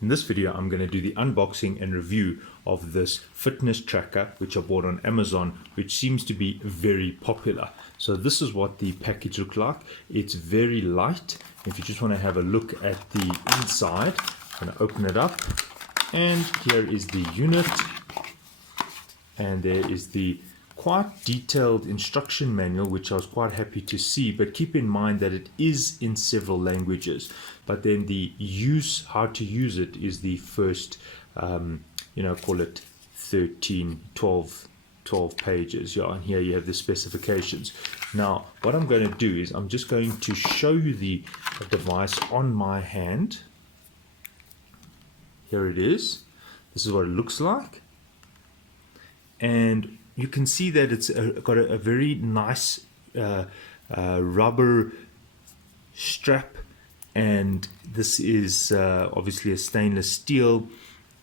In this video, I'm going to do the unboxing and review of this fitness tracker, which I bought on Amazon, which seems to be very popular. So this is what the package looks like. It's very light. If you just want to have a look at the inside, I'm going to open it up. And here is the unit. And there is the quite detailed instruction manual, which I was quite happy to see, but keep in mind that it is in several languages. But then the how to use it is the first, call it 13, 12 pages. Yeah, and here you have the specifications. Now, what I'm going to do is I'm just going to show you the device on my hand. Here it is. This is what it looks like. And you can see that it's got a very nice rubber strap, and this is obviously a stainless steel.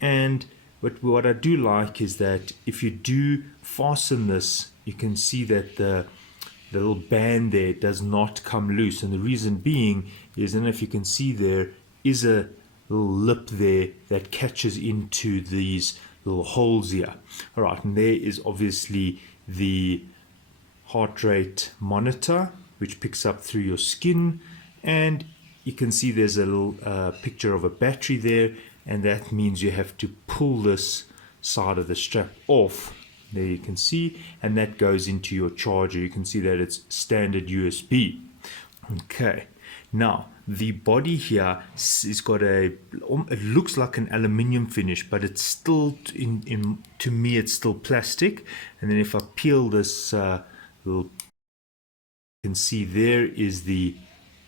And what I do like is that if you do fasten this, you can see that the little band there does not come loose, and the reason being is, I don't know if you can see, there is a little lip there that catches into these little holes here. All right, and there is obviously the heart rate monitor, which picks up through your skin, and you can see there's a little picture of a battery there, and that means you have to pull this side of the strap off. There you can see, and that goes into your charger. You can see that it's standard USB. Okay, now the body here is got it looks like an aluminium finish, but it's still, to me, it's still plastic. And then if I peel this little, you can see there is the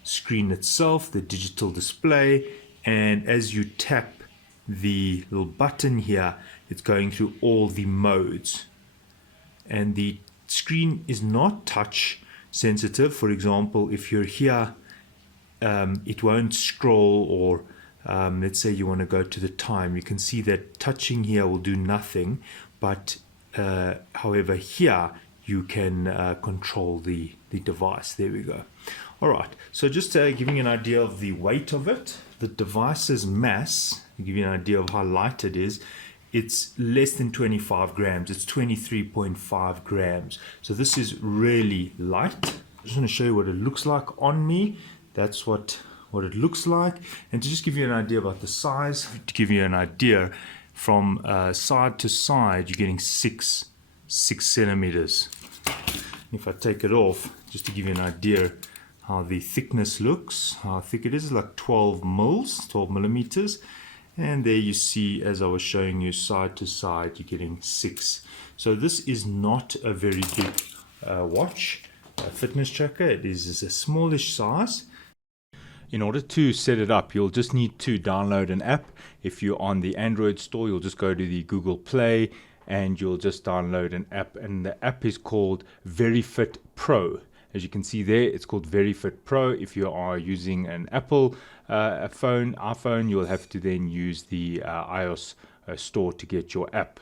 screen itself, the digital display, and as you tap the little button here, it's going through all the modes. And the screen is not touch sensitive. For example, if you're here, it won't scroll, or let's say you want to go to the time, you can see that touching here will do nothing, but however here you can control the device. There we go. All right, so just giving you an idea of the weight of it, the device's mass, to give you an idea of how light it is, it's less than 25 grams. It's 23.5 grams. So this is really light. I just want to show you what it looks like on me. That's what it looks like. And to just give you an idea about the size, to give you an idea, from side to side, you're getting 6 centimeters. If I take it off, just to give you an idea how the thickness looks, how thick it is, like 12 millimeters. And there you see, as I was showing you, side to side, you're getting 6. So this is not a very big watch, fitness tracker. It is a smallish size. In order to set it up, you'll just need to download an app. If you're on the Android store, you'll just go to the Google Play and you'll just download an app, and the app is called VeryFitPro. As you can see there, it's called VeryFitPro. If you are using an Apple iPhone, you'll have to then use the iOS store to get your app.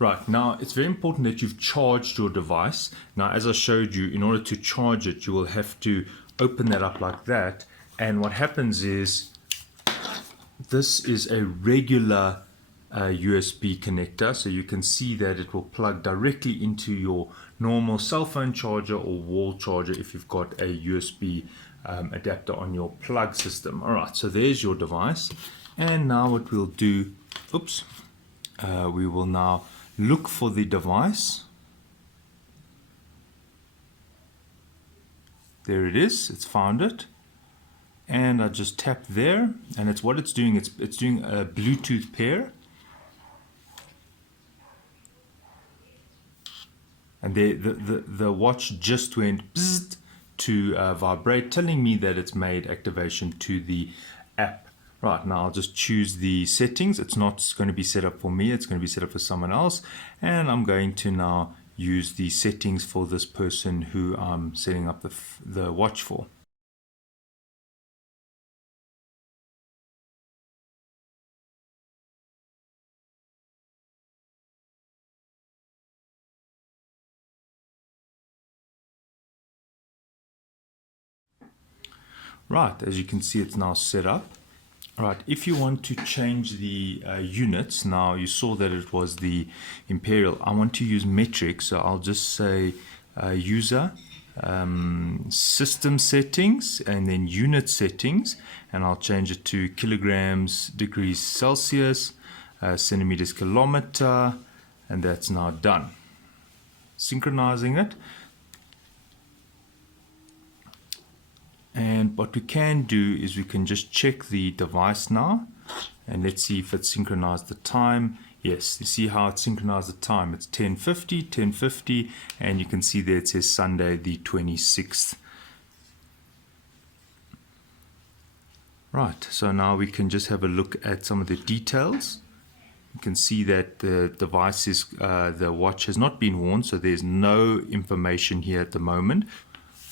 Right, now it's very important that you've charged your device. Now, as I showed you, in order to charge it, you will have to open that up like that, and what happens is this is a regular USB connector, so you can see that it will plug directly into your normal cell phone charger or wall charger if you've got a USB adapter on your plug system. All right, so there's your device, and now what we'll do, we will now look for the device. There it is, it's found it, and I just tap there, and it's doing a Bluetooth pair, and the watch just went bzzzt to vibrate, telling me that it's made activation to the app. Right, now I'll just choose the settings. It's not going to be set up for me, it's going to be set up for someone else, and I'm going to now use the settings for this person who I'm setting up the watch for. Right, as you can see, it's now set up. Right, if you want to change the units, now you saw that it was the imperial. I want to use metric, so I'll just say user system settings and then unit settings, and I'll change it to kilograms, degrees Celsius, centimeters, kilometer, and that's now done. Synchronizing it. And what we can do is we can just check the device now, and let's see if it synchronized the time. Yes, you see how it synchronized the time. It's 10:50, and you can see there it says Sunday the 26th. Right, so now we can just have a look at some of the details. You can see that the device is, the watch has not been worn, so there's no information here at the moment.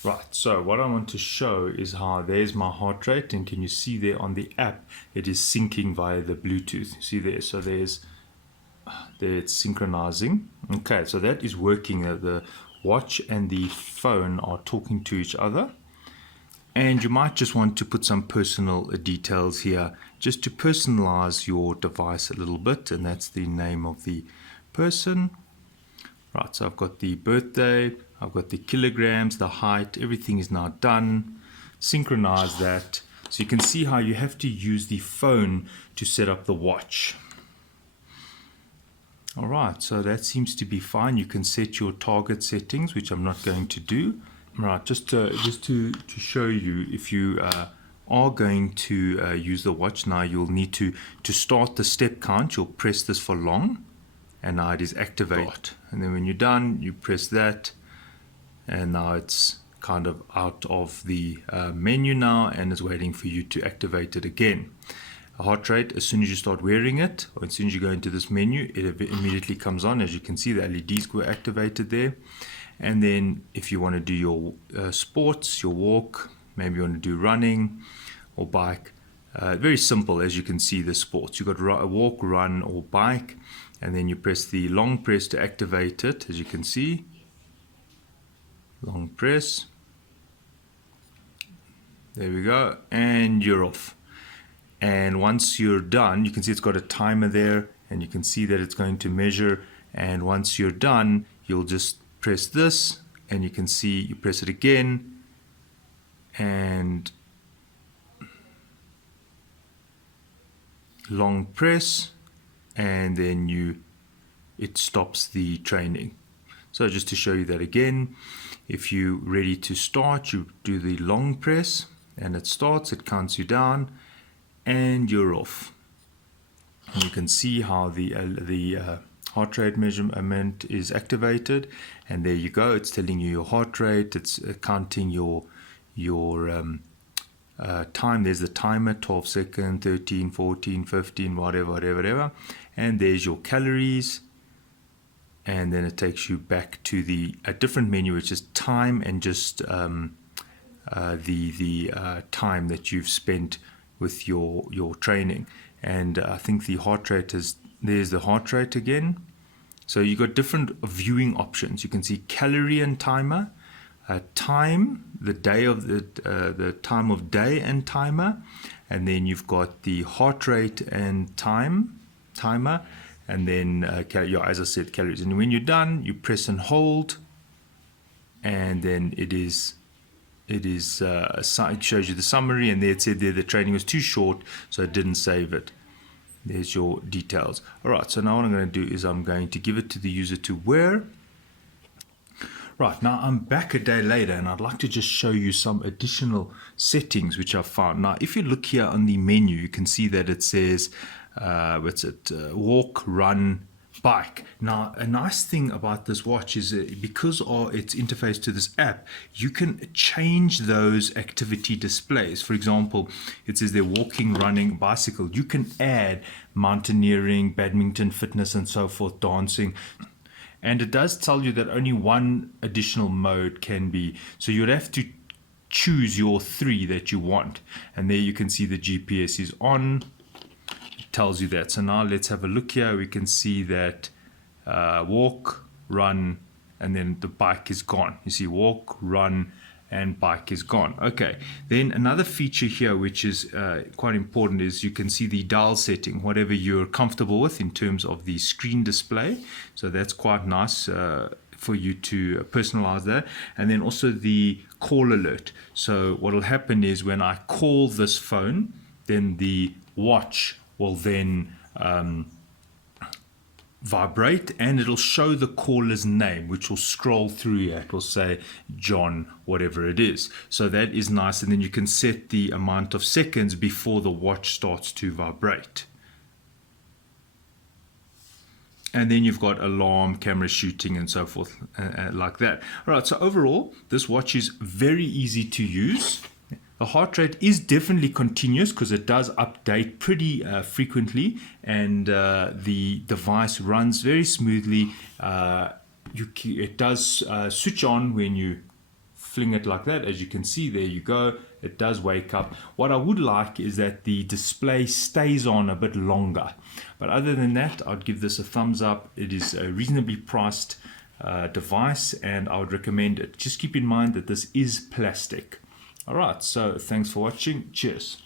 Right, so what I want to show is how there's my heart rate, and can you see there on the app it is syncing via the Bluetooth. See there, so there it's synchronizing. Okay, so that is working. The watch and the phone are talking to each other, and you might just want to put some personal details here just to personalize your device a little bit, and that's the name of the person. Right, so I've got the birthday, I've got the kilograms, the height, everything is now done. Synchronize that. So you can see how you have to use the phone to set up the watch. All right, so that seems to be fine. You can set your target settings, which I'm not going to do. Right, just to show you, if you are going to use the watch now, you'll need to start the step count. You'll press this for long, and now it is activate. And then when you're done, you press that, and now it's kind of out of the menu now, and is waiting for you to activate it again. A heart rate, as soon as you start wearing it, or as soon as you go into this menu, it immediately comes on. As you can see, the LEDs were activated there. And then if you want to do your sports, your walk, maybe you want to do running or bike, very simple. As you can see, the sports, you've got a walk, run, or bike, and then you press the long press to activate it. As you can see, long press, there we go, and you're off. And once you're done, you can see it's got a timer there, and you can see that it's going to measure. And once you're done, you'll just press this, and you can see you press it again, and long press, and then it stops the training. So just to show you that again, if you're ready to start, you do the long press, and it starts, it counts you down, and you're off. And you can see how the heart rate measurement is activated, and there you go. It's telling you your heart rate. It's counting your time. There's the timer, 12 seconds, 13, 14, 15, whatever, and there's your calories. And then it takes you back to a different menu, which is time, and just the time that you've spent with your training. And I think the heart rate there's the heart rate again. So you've got different viewing options. You can see calorie and timer, time, the day of the time of day and timer, and then you've got the heart rate and timer, and then as I said, calories. And when you're done, you press and hold, and then it shows you the summary, and there it said there the training was too short, so it didn't save it. There's your details. All right, so now what I'm going to do is I'm going to give it to the user to wear. Right, now I'm back a day later, and I'd like to just show you some additional settings which I've found. Now, if you look here on the menu, you can see that it says, walk, run, bike. Now, a nice thing about this watch is because of its interface to this app, you can change those activity displays. For example, it says they're walking, running, bicycle. You can add mountaineering, badminton, fitness, and so forth, dancing. And it does tell you that only one additional mode can be. So you'd have to choose your 3 that you want. And there you can see the GPS is on. Tells you that. So now let's have a look here. We can see that walk, run, and then the bike is gone. You see walk, run, and bike is gone. Okay, then another feature here which is quite important is you can see the dial setting, whatever you're comfortable with in terms of the screen display. So that's quite nice for you to personalize that. And then also the call alert. So what will happen is when I call this phone, then the watch will then vibrate, and it'll show the caller's name, which will scroll through here. It will say John, whatever it is. So that is nice. And then you can set the amount of seconds before the watch starts to vibrate. And then you've got alarm, camera shooting, and so forth, like that. All right, so overall, this watch is very easy to use. The heart rate is definitely continuous because it does update pretty frequently, and the device runs very smoothly. It does switch on when you fling it like that. As you can see, there you go. It does wake up. What I would like is that the display stays on a bit longer. But other than that, I'd give this a thumbs up. It is a reasonably priced device, and I would recommend it. Just keep in mind that this is plastic. All right, so thanks for watching. Cheers.